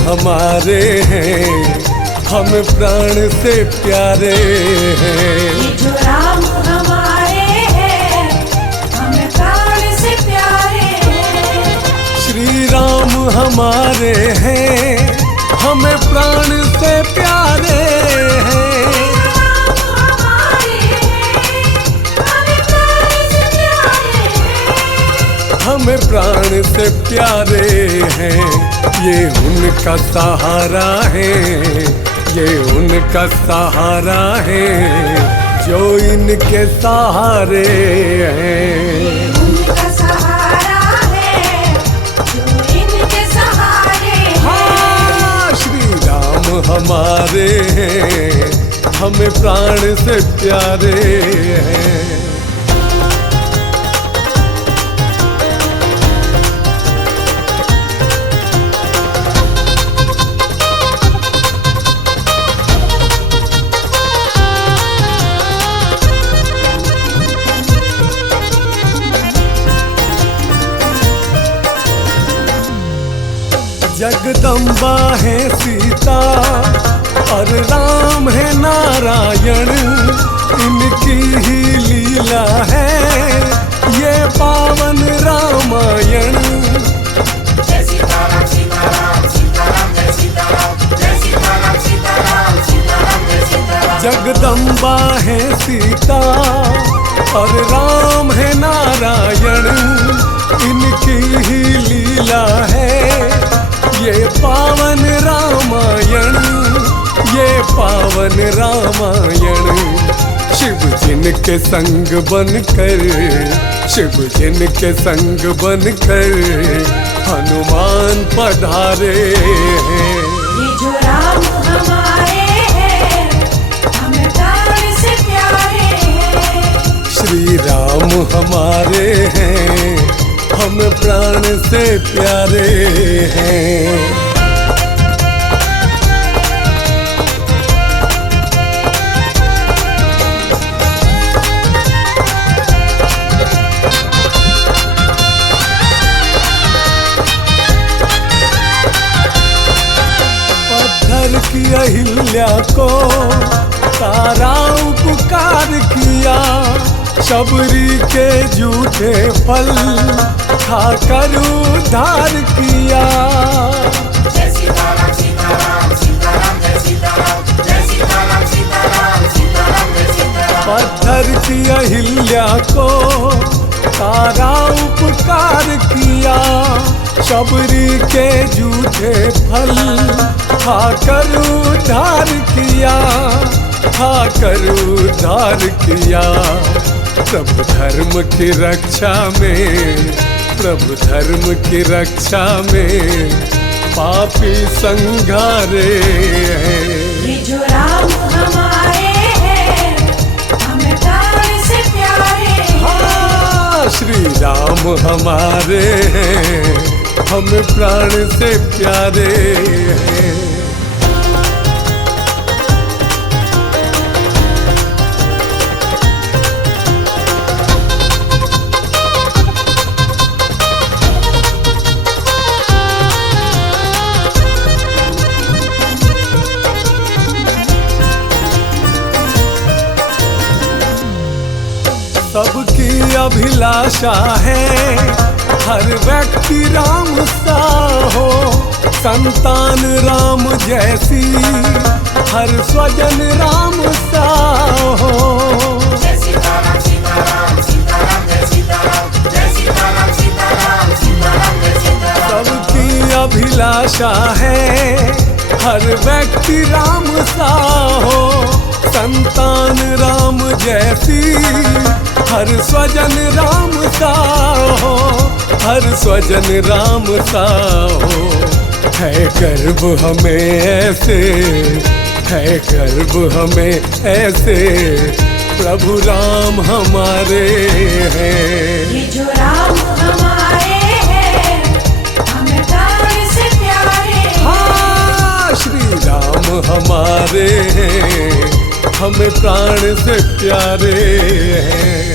हमारे हैं, हम प्राण से प्यारे हैं। ये जो राम हमारे हैं, हम प्राण से प्यारे हैं। श्री राम हमारे हैं, हम प्राण से प्यारे हैं। हमें प्राण से प्यारे हैं। ये उनका सहारा है, ये उनका सहारा है, जो इनके सहारे हैं। उनका सहारा है, जो इनके सहारे हैं। हाँ, श्री राम हमारे हैं, हमें प्राण से प्यारे हैं। जगदम्बा है सीता और राम है नारायण, इनकी ही लीला है ये पावन रामायण। जय सीताराम सीताराम सीताराम जय सीताराम, जय सीताराम सीताराम सीताराम जय सीताराम। जगदम्बा है सीता और राम है नारायण, इनकी ही लीला है ये पावन रामायण, ये पावन रामायण। शिव जिन के संग बनकर, शिव जिन के संग बनकर हनुमान पधारे हैं। ये जो राम हमारे हैं, हम प्राण से प्यारे हैं। श्री राम हमारे हैं, हम प्राण से प्यारे हैं। पत्थर की अहिल्या को तारा उपकार किया, शबरी के झूठे फल खाकर उद्धार किया। जय सीताराम सीताराम सीताराम जय सीताराम, जय सीताराम सीताराम सीताराम जय सीताराम। पत्थर की अहिल्या को तारा उपकार किया, शबरी के झूठे फल खाकर उद्धार किया, खाकर उद्धार किया। प्रभु धर्म की रक्षा में, प्रभु धर्म की रक्षा में पापी संघारे हैं। ये जो राम हमारे हैं, हम प्राण से प्यारे हैं। हाँ, श्री राम हमारे हैं, हम प्राण से प्यारे हैं। सबकी अभिलाषा है हर व्यक्ति राम सा हो, संतान राम जैसी हर स्वजन राम सा हो। जय सीताराम सीताराम सीताराम जय सीताराम, जय सीताराम सीताराम सीताराम जय सीताराम। सबकी अभिलाषा है हर व्यक्ति राम सा हो, संतान राम जैसी हर स्वजन राम सा हो, हर स्वजन राम सा हो। है गर्व हमें ऐसे, है गर्व हमें ऐसे, प्रभु राम हमारे हैं। ये जो राम हमारे हैं, हम प्राण से प्यारे हैं। हाँ, श्री राम हमारे हैं, हम प्राण से प्यारे हैं।